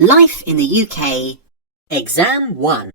Life in the UK. Exam 1.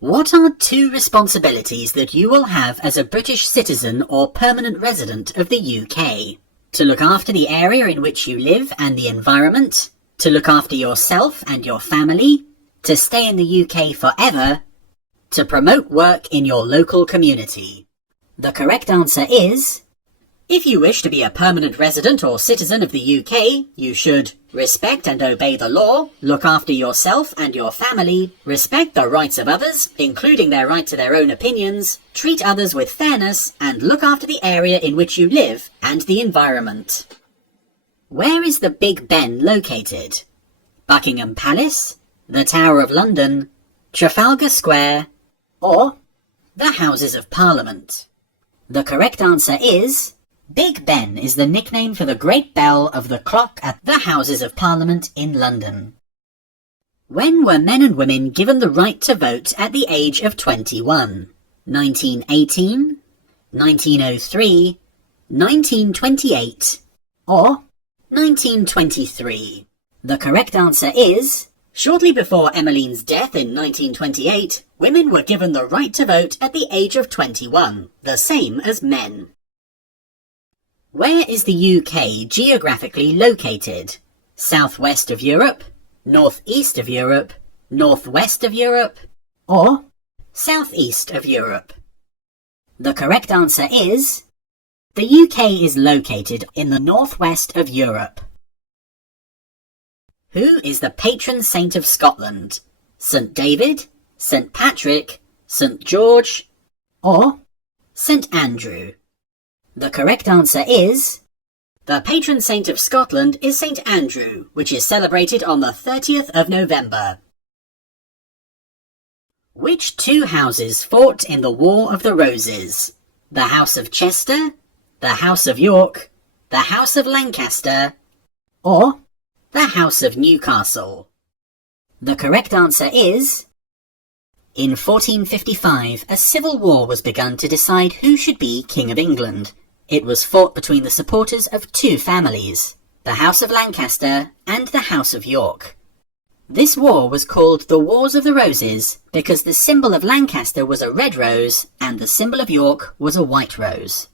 What are 2 responsibilities that you will have as a British citizen or permanent resident of the UK? To look after the area in which you live and the environment, to look after yourself and your family, to stay in the UK forever, to promote work in your local community. The correct answer is, if you wish to be a permanent resident or citizen of the UK, you should respect and obey the law, look after yourself and your family, respect the rights of others, including their right to their own opinions, treat others with fairness, and look after the area in which you live and the environment. Where is the Big Ben located? Buckingham Palace, the Tower of London, Trafalgar Square, or the Houses of Parliament? The correct answer is, Big Ben is the nickname for the great bell of the clock at the Houses of Parliament in London. When were men and women given the right to vote at the age of 21? 1918, 1903, 1928, or 1923? The correct answer is, shortly before Emmeline's death in 1928, women were given the right to vote at the age of 21, the same as men. Where is the UK geographically located? Southwest of Europe, northeast of Europe, northwest of Europe, or southeast of Europe? The correct answer is, the UK is located in the northwest of Europe. Who is the patron saint of Scotland? St. David, St. Patrick, St. George, or St. Andrew? The correct answer is, the patron saint of Scotland is St. Andrew, which is celebrated on the 30th of November. Which 2 houses fought in the War of the Roses? The House of Chester, the House of York, the House of Lancaster, or the House of Newcastle? The correct answer is, in 1455, a civil war was begun to decide who should be King of England. It was fought between the supporters of 2 families, the House of Lancaster and the House of York. This war was called the Wars of the Roses because the symbol of Lancaster was a red rose and the symbol of York was a white rose.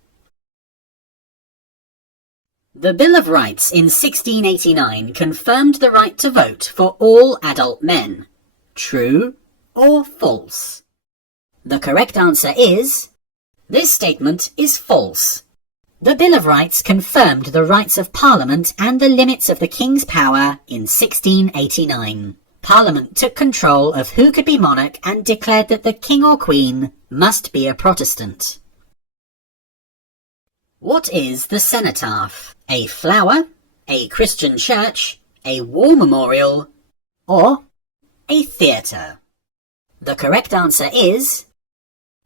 The Bill of Rights in 1689 confirmed the right to vote for all adult men. True or false? The correct answer is, this statement is false. The Bill of Rights confirmed the rights of Parliament and the limits of the King's power in 1689. Parliament took control of who could be monarch and declared that the King or Queen must be a Protestant. What is the cenotaph? A flower, a Christian church, a war memorial, or a theatre? The correct answer is,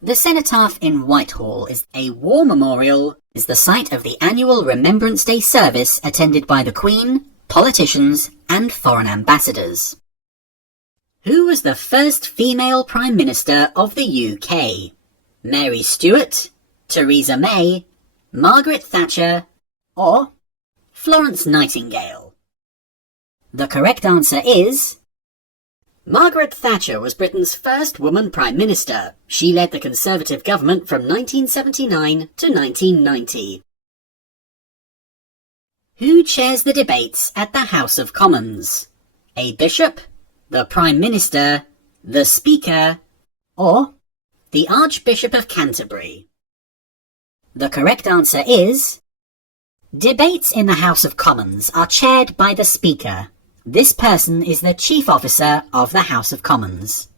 the cenotaph in Whitehall is a war memorial, is the site of the annual Remembrance Day service attended by the Queen, politicians, and foreign ambassadors. Who was the first female Prime Minister of the UK? Mary Stuart, Theresa May, Margaret Thatcher, or Florence Nightingale? The correct answer is, Margaret Thatcher was Britain's first woman Prime Minister. She led the Conservative government from 1979 to 1990. Who chairs the debates at the House of Commons? A bishop, the Prime Minister, the Speaker, or the Archbishop of Canterbury? The correct answer is, debates in the House of Commons are chaired by the Speaker. This person is the Chief Officer of the House of Commons.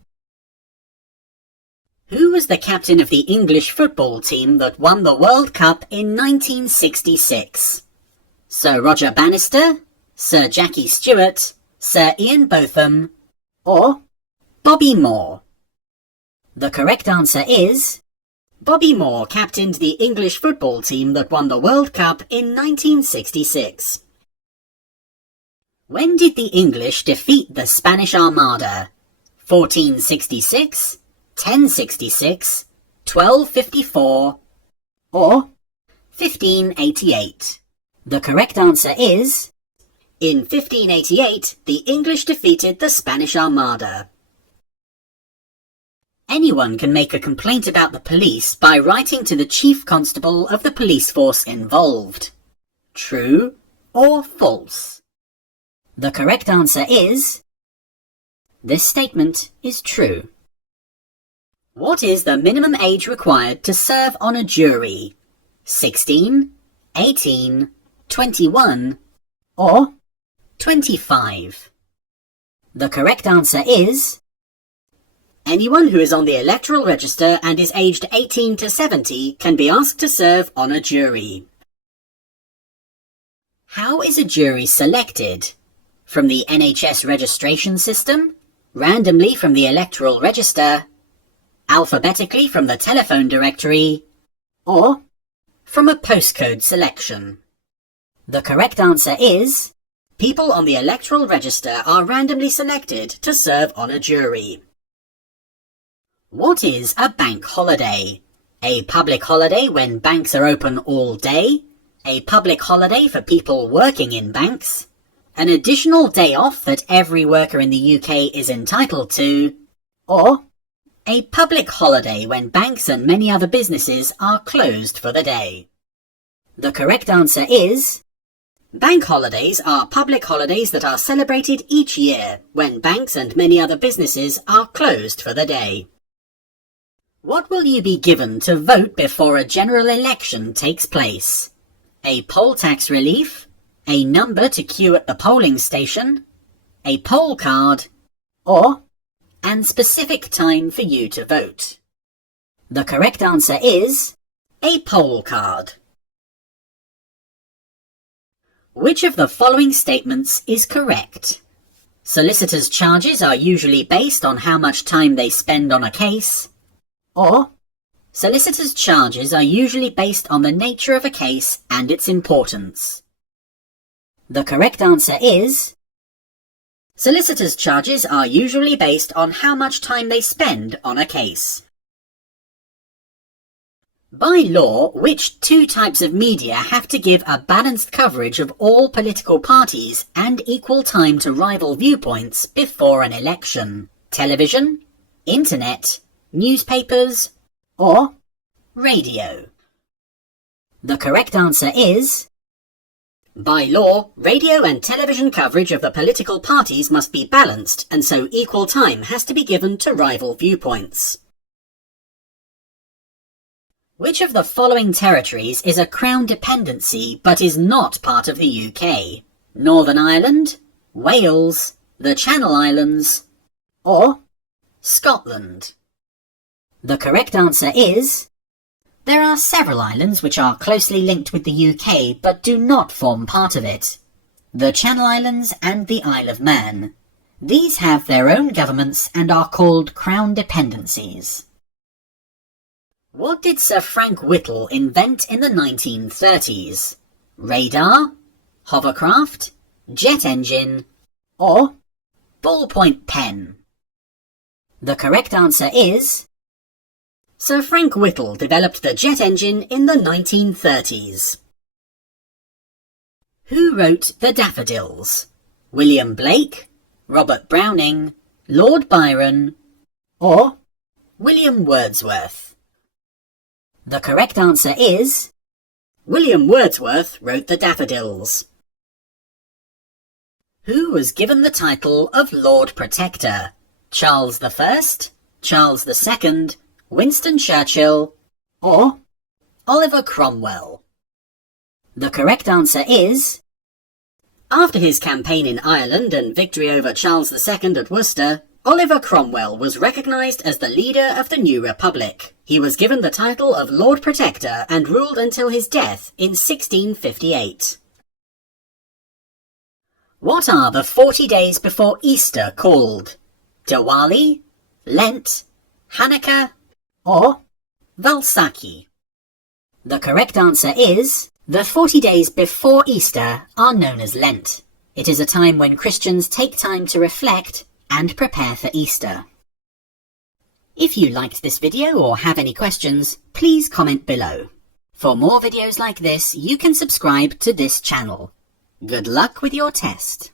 Who was the captain of the English football team that won the World Cup in 1966? Sir Roger Bannister, Sir Jackie Stewart, Sir Ian Botham, or Bobby Moore? The correct answer is, Bobby Moore captained the English football team that won the World Cup in 1966. When did the English defeat the Spanish Armada? 1466, 1066, 1254, or 1588? The correct answer is In 1588, the English defeated the Spanish Armada. Anyone can make a complaint about the police by writing to the chief constable of the police force involved. True or false? The correct answer is... this statement is true. What is the minimum age required to serve on a jury? 16, 18, 21, or 25? The correct answer is... anyone who is on the electoral register and is aged 18 to 70 can be asked to serve on a jury. How is a jury selected? From the NHS registration system? Randomly from the electoral register? Alphabetically from the telephone directory? Or from a postcode selection? The correct answer is... people on the electoral register are randomly selected to serve on a jury. What is a bank holiday? A public holiday when banks are open all day? A public holiday for people working in banks? An additional day off that every worker in the UK is entitled to? Or a public holiday when banks and many other businesses are closed for the day? The correct answer is... bank holidays are public holidays that are celebrated each year when banks and many other businesses are closed for the day. What will you be given to vote before a general election takes place? A poll tax relief? A number to queue at the polling station? A poll card? Or an specific time for you to vote? The correct answer is a poll card. Which of the following statements is correct? Solicitors' charges are usually based on how much time they spend on a case. Or, solicitors' charges are usually based on the nature of a case and its importance. The correct answer is... solicitors' charges are usually based on how much time they spend on a case. By law, which two types of media have to give a balanced coverage of all political parties and equal time to rival viewpoints before an election? Television, internet, newspapers, or radio? The correct answer is... by law, radio and television coverage of the political parties must be balanced, and so equal time has to be given to rival viewpoints. Which of the following territories is a Crown dependency but is not part of the UK? Northern Ireland, Wales, the Channel Islands, or Scotland? The correct answer is... there are several islands which are closely linked with the UK but do not form part of it. The Channel Islands and the Isle of Man. These have their own governments and are called Crown dependencies. What did Sir Frank Whittle invent in the 1930s? Radar, hovercraft, jet engine, or ballpoint pen? The correct answer is... Sir Frank Whittle developed the jet engine in the 1930s. Who wrote The Daffodils? William Blake, Robert Browning, Lord Byron, or William Wordsworth? The correct answer is... William Wordsworth wrote The Daffodils. Who was given the title of Lord Protector? Charles I, Charles II, Winston Churchill, or Oliver Cromwell? The correct answer is... after his campaign in Ireland and victory over Charles II at Worcester, Oliver Cromwell was recognised as the leader of the new republic. He was given the title of Lord Protector and ruled until his death in 1658. What are the 40 days before Easter called? Diwali, Lent, Hanukkah, or Valsaki? The correct answer is... the 40 days before Easter are known as Lent. It is a time when Christians take time to reflect and prepare for Easter. If you liked this video or have any questions, please comment below. For more videos like this, you can subscribe to this channel. Good luck with your test.